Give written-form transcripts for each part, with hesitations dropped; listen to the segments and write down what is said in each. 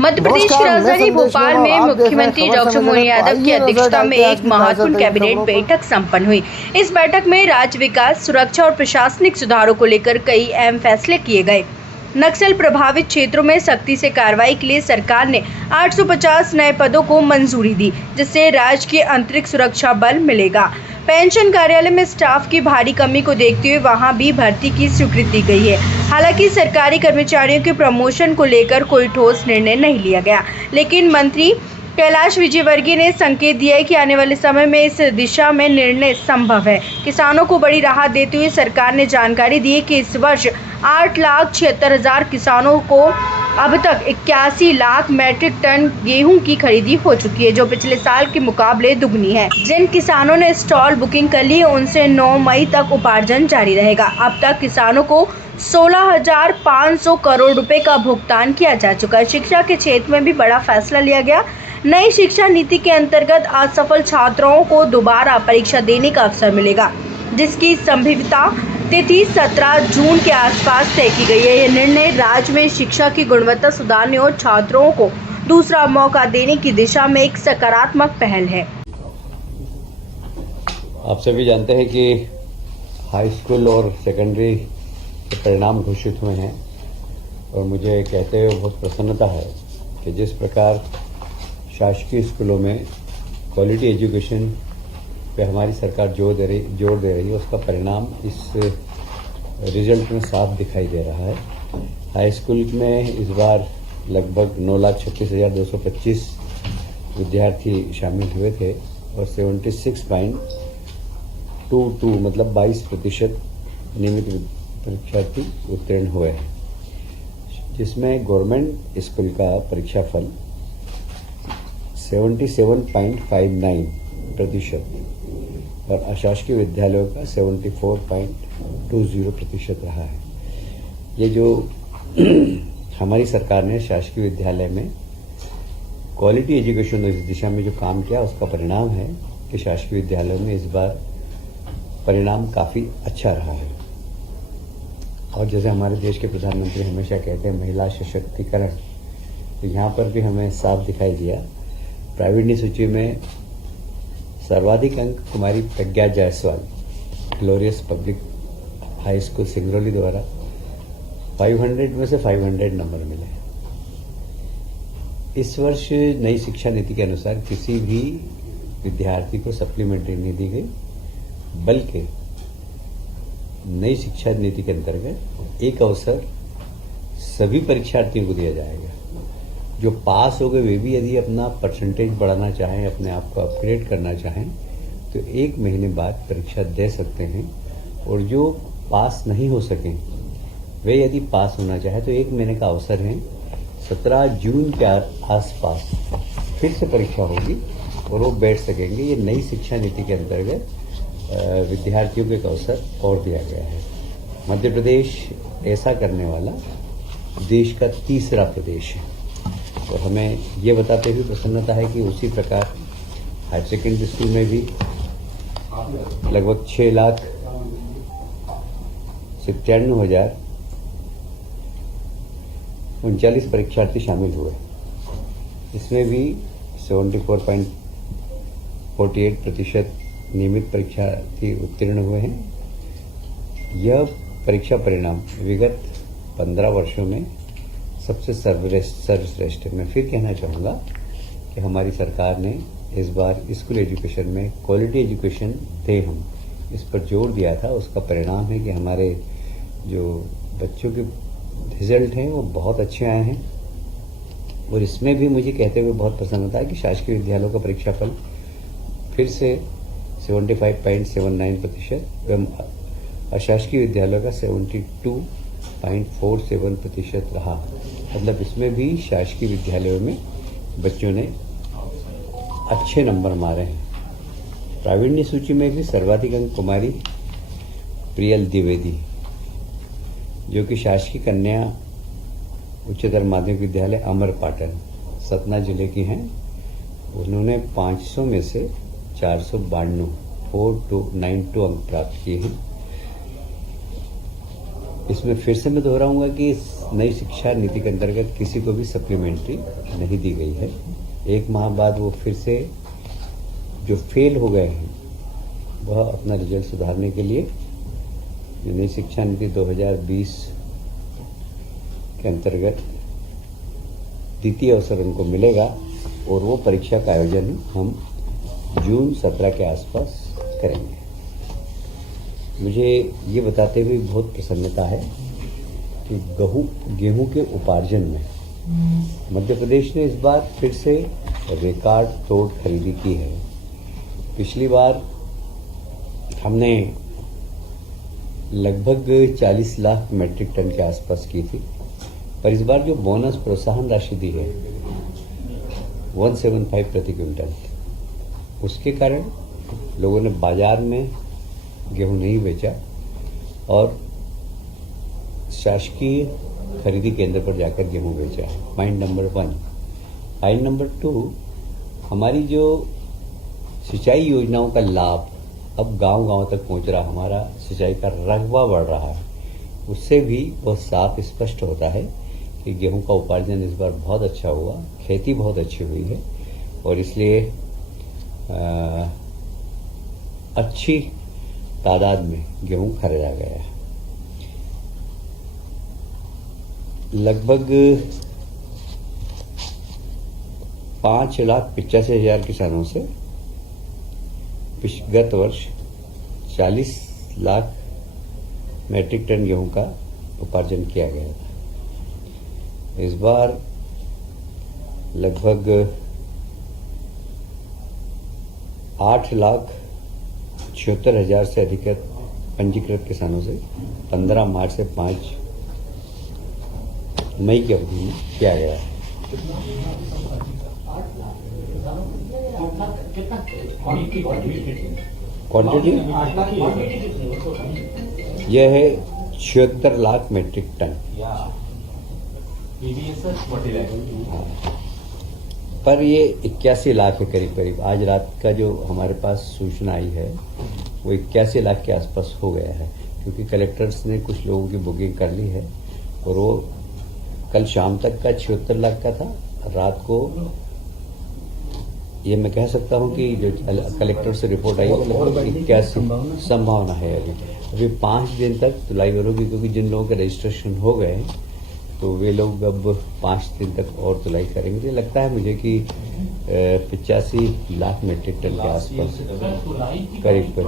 मध्य प्रदेश की राजधानी भोपाल में मुख्यमंत्री डॉक्टर मोहन यादव की अध्यक्षता में एक महत्वपूर्ण कैबिनेट बैठक संपन्न हुई। इस बैठक में राज्य विकास, सुरक्षा और प्रशासनिक सुधारों को लेकर कई अहम फैसले किए गए। नक्सल प्रभावित क्षेत्रों में सख्ती से कार्रवाई के लिए सरकार ने 850 नए पदों को मंजूरी दी, जिससे राज्य के आंतरिक सुरक्षा बल मिलेगा। पेंशन कार्यालय में स्टाफ की भारी कमी को देखते हुए वहां भी भर्ती की स्वीकृति गई है। हालांकि सरकारी कर्मचारियों के प्रमोशन को लेकर कोई ठोस निर्णय नहीं लिया गया, लेकिन मंत्री कैलाश विजयवर्गीय ने संकेत दिया है कि आने वाले समय में इस दिशा में निर्णय संभव है। किसानों को बड़ी राहत देते हुए सरकार ने जानकारी दी है कि इस वर्ष 8,76,000 किसानों को अब तक 81 लाख मैट्रिक टन गेहूं की खरीदी हो चुकी है, जो पिछले साल के मुकाबले दुगनी है। जिन किसानों ने स्टॉल बुकिंग कर ली है, उनसे 9 मई तक उपार्जन जारी रहेगा। अब तक किसानों को 16,500 करोड़ रुपए का भुगतान किया जा चुका है। शिक्षा के क्षेत्र में भी बड़ा फैसला लिया गया। नई शिक्षा नीति के अंतर्गत असफल छात्रों को दोबारा परीक्षा देने का अवसर मिलेगा, जिसकी संभाविता तिथि 17 जून के आसपास तय की गई है। यह निर्णय राज्य में शिक्षा की गुणवत्ता सुधारने और छात्रों को दूसरा मौका देने की दिशा में एक सकारात्मक पहल है। आप सभी जानते हैं कि हाई स्कूल और सेकेंडरी के परिणाम घोषित हुए हैं और मुझे कहते हुए बहुत प्रसन्नता है कि जिस प्रकार शासकीय स्कूलों में क्वालिटी एजुकेशन पे हमारी सरकार जोर दे रही है, उसका परिणाम इस रिजल्ट में साफ दिखाई दे रहा है। हाई स्कूल में इस बार लगभग 9,36,225 विद्यार्थी शामिल हुए थे और 76.22 मतलब 22% नियमित परीक्षार्थी उत्तीर्ण हुए हैं, जिसमें गवर्नमेंट स्कूल का परीक्षा फल 77.59% और अशासकीय विद्यालयों का 74.20% रहा है। ये जो हमारी सरकार ने शासकीय विद्यालय में क्वालिटी एजुकेशन इस दिशा में जो काम किया, उसका परिणाम है कि शासकीय विद्यालयों में इस बार परिणाम काफ़ी अच्छा रहा है। और जैसे हमारे देश के प्रधानमंत्री हमेशा कहते हैं महिला सशक्तिकरण, तो यहाँ पर भी हमें साफ दिखाई दिया। प्रावीण्य सूची में सर्वाधिक अंक कुमारी Pragya Jaiswal Glorious Public High School Singrauli द्वारा 500 में से 500 नंबर मिले। इस वर्ष नई शिक्षा नीति के अनुसार किसी भी विद्यार्थी को सप्लीमेंट्री नहीं दी गई, बल्कि नई शिक्षा नीति के अंतर्गत एक अवसर सभी परीक्षार्थियों को दिया जाएगा। जो पास हो गए वे भी यदि अपना परसेंटेज बढ़ाना चाहें, अपने आप को अपग्रेड करना चाहें, तो 1 महीने बाद परीक्षा दे सकते हैं। और जो पास नहीं हो सकें वे यदि पास होना चाहे तो 1 महीने का अवसर है। 17 जून के आसपास फिर से परीक्षा होगी और वो बैठ सकेंगे। ये नई शिक्षा नीति के अंतर्गत विद्यार्थियों को एक अवसर और दिया गया है। मध्य प्रदेश ऐसा करने वाला देश का तीसरा प्रदेश है और हमें ये बताते हुए प्रसन्नता है कि उसी प्रकार हायर सेकेंडरी स्कूल में भी लगभग 6,97,039 परीक्षार्थी शामिल हुए। इसमें भी 74.48% नियमित परीक्षार्थी उत्तीर्ण हुए हैं। यह परीक्षा परिणाम विगत 15 वर्षों में सबसे सर्वश्रेष्ठ है। मैं फिर कहना चाहूँगा कि हमारी सरकार ने इस बार स्कूल एजुकेशन में क्वालिटी एजुकेशन दे हम इस पर जोर दिया था। उसका परिणाम है कि हमारे जो बच्चों के रिजल्ट हैं वो बहुत अच्छे आए हैं। और इसमें भी मुझे कहते हुए बहुत प्रसन्नता है कि शासकीय विद्यालयों का परीक्षाफल फिर से 75.79% एवं अशासकीय विद्यालयों का 72.47% रहा। मतलब इसमें भी शासकीय विद्यालयों में बच्चों ने अच्छे नंबर मारे हैं। प्रावीण्य सूची में भी सर्वाधिक अंक कुमारी प्रियल द्विवेदी, जो कि शासकीय कन्या उच्चतर माध्यमिक विद्यालय अमरपाटन सतना जिले की हैं। उन्होंने 500 में से 492 4292 अंक प्राप्त किए हैं। इसमें फिर से मैं दोहराऊंगा कि इस नई शिक्षा नीति के अंतर्गत किसी को भी सप्लीमेंट्री नहीं दी गई है। 1 माह बाद वो फिर से जो फेल हो गए हैं वह अपना रिजल्ट सुधारने के लिए नई शिक्षा नीति 2020 के अंतर्गत द्वितीय अवसर उनको मिलेगा और वो परीक्षा का आयोजन हम जून 17 के आसपास करेंगे। मुझे ये बताते हुए बहुत प्रसन्नता है कि गेहूं के उपार्जन में मध्य प्रदेश ने इस बार फिर से रिकॉर्ड तोड़ खरीदी की है। पिछली बार हमने लगभग 40 लाख मैट्रिक टन के आसपास की थी, पर इस बार जो बोनस प्रोत्साहन राशि दी है 175 प्रति क्विंटल, उसके कारण लोगों ने बाजार में गेहूं नहीं बेचा और शासकीय खरीदी केंद्र पर जाकर गेहूं बेचा है। Point number 1। पॉइंट नंबर 2, हमारी जो सिंचाई योजनाओं का लाभ अब गांव-गांव तक पहुंच रहा, हमारा सिंचाई का रकबा बढ़ रहा है, उससे भी बहुत साफ स्पष्ट होता है कि गेहूं का उपार्जन इस बार बहुत अच्छा हुआ, खेती बहुत अच्छी हुई है और इसलिए अच्छी तादाद में गेहूं खरीदा गया है। लगभग 5,85,000 किसानों से गत वर्ष 40 लाख मैट्रिक टन गेहूं का उपार्जन किया गया था। इस बार लगभग 8,76,000 से अधिक पंजीकृत किसानों से 15 मार्च से 5 मई की अवधि में किया गया है। क्वांटिटी यह है 76 लाख मैट्रिक टन। पर ये 81 लाख है करीब। आज रात का जो हमारे पास सूचना आई है वो 81 लाख के आसपास हो गया है, क्योंकि कलेक्टर्स ने कुछ लोगों की बुकिंग कर ली है और वो कल शाम तक का 76 लाख का था। रात को ये मैं कह सकता हूं कि जो कलेक्टर से रिपोर्ट आई है लगभग 81 संभावना है। अभी 5 दिन तक तुलाई होगी, क्योंकि जिन लोगों के रजिस्ट्रेशन हो गए तो वे लोग अब 5 दिन तक और तुलाई करेंगे। तो लगता है मुझे कि 85 लाख मैट्रिक टन के आसपास करीब।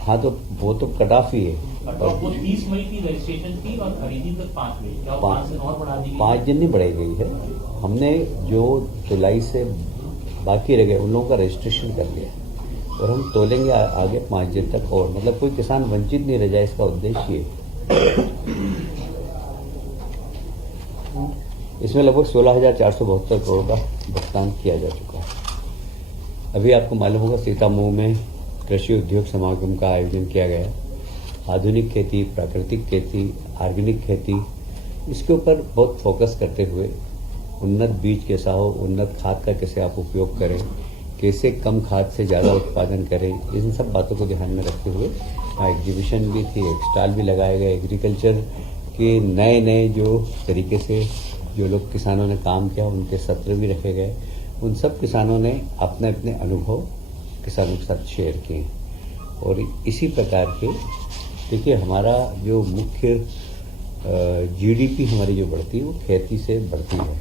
हाँ, तो वो तो कट ऑफ ही है। 30 मई की रजिस्ट्रेशन थी और खरीदी तक 5 मई। क्या 5 दिन और बढ़ा दी गई? 5 दिन नहीं बढ़ाई गई है। हमने जो जुलाई से बाकी रह गए उन लोगों का रजिस्ट्रेशन कर लिया और हम तोलेंगे आगे 5 दिन तक और, मतलब कोई किसान वंचित नहीं रह जाए, इसका उद्देश्य है। इसमें लगभग 16,472 करोड़ का भुगतान किया जा चुका है। अभी आपको मालूम होगा सीतामऊ में कृषि उद्योग समागम का आयोजन किया गया। आधुनिक खेती, प्राकृतिक खेती, ऑर्गेनिक खेती, इसके ऊपर बहुत फोकस करते हुए उन्नत बीज कैसा हो, उन्नत खाद का कैसे आप उपयोग करें, कैसे कम खाद से ज़्यादा उत्पादन करें, इन सब बातों को ध्यान में रखते हुए एग्जीबिशन भी थी, एक स्टॉल भी लगाया गया। एग्रीकल्चर के नए जो तरीके से जो लोग किसानों ने काम किया उनके सत्र भी रखे गए। उन सब किसानों ने अपने अपने अनुभव किसानों के साथ शेयर किए और इसी प्रकार के देखिए हमारा जो मुख्य जीडीपी हमारी जो बढ़ती है वो खेती से बढ़ती है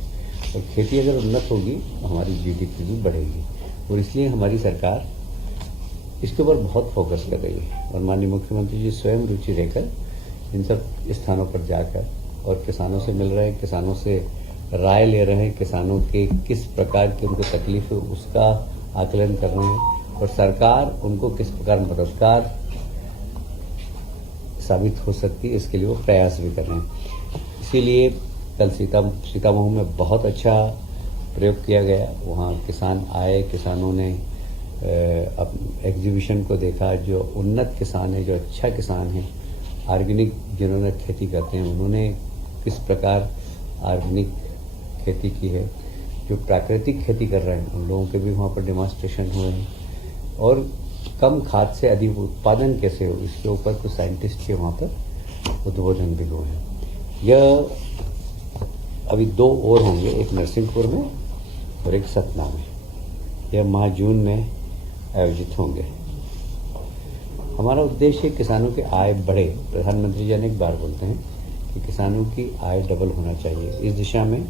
और खेती अगर उन्नत होगी तो हमारी जीडीपी भी बढ़ेगी और इसलिए हमारी सरकार इसके ऊपर बहुत फोकस कर रही है और माननीय मुख्यमंत्री जी स्वयं रुचि लेकर इन सब स्थानों पर जाकर और किसानों से मिल रहे हैं, किसानों से राय ले रहे हैं, किसानों के किस प्रकार की उनको तकलीफ है उसका आकलन कर रहे हैं और सरकार उनको किस प्रकार मददगार साबित हो सकती है इसके लिए वो प्रयास भी कर रहे हैं। इसीलिए कल सीतामऊ में बहुत अच्छा प्रयोग किया गया। वहाँ किसान आए, किसानों ने एग्जीबिशन को देखा। जो उन्नत किसान है, जो अच्छा किसान है, ऑर्गेनिक जिन्होंने खेती करते हैं उन्होंने किस प्रकार ऑर्गेनिक खेती की है, जो प्राकृतिक खेती कर रहे हैं उन लोगों के भी वहाँ पर डेमोन्स्ट्रेशन हुए हैं और कम खाद से अधिक उत्पादन कैसे हो, इसके ऊपर कुछ साइंटिस्ट के वहाँ पर उद्बोधन भी हुए हैं। यह अभी 2 और होंगे, एक नरसिंहपुर में और एक सतना में। यह माह जून में आयोजित होंगे। हमारा उद्देश्य किसानों की आय बढ़े। प्रधानमंत्री जी अनेक बार बोलते हैं कि किसानों की आय डबल होना चाहिए। इस दिशा में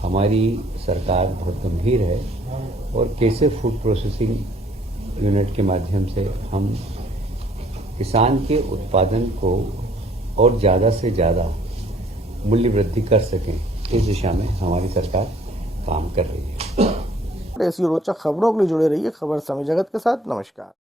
हमारी सरकार बहुत गंभीर है और कैसे फूड प्रोसेसिंग यूनिट के माध्यम से हम किसान के उत्पादन को और ज़्यादा से ज़्यादा मूल्य वृद्धि कर सकें, इस दिशा में हमारी सरकार काम कर रही है। ऐसी रोचक खबरों के लिए जुड़े रहिए खबर समय जगत के साथ। नमस्कार।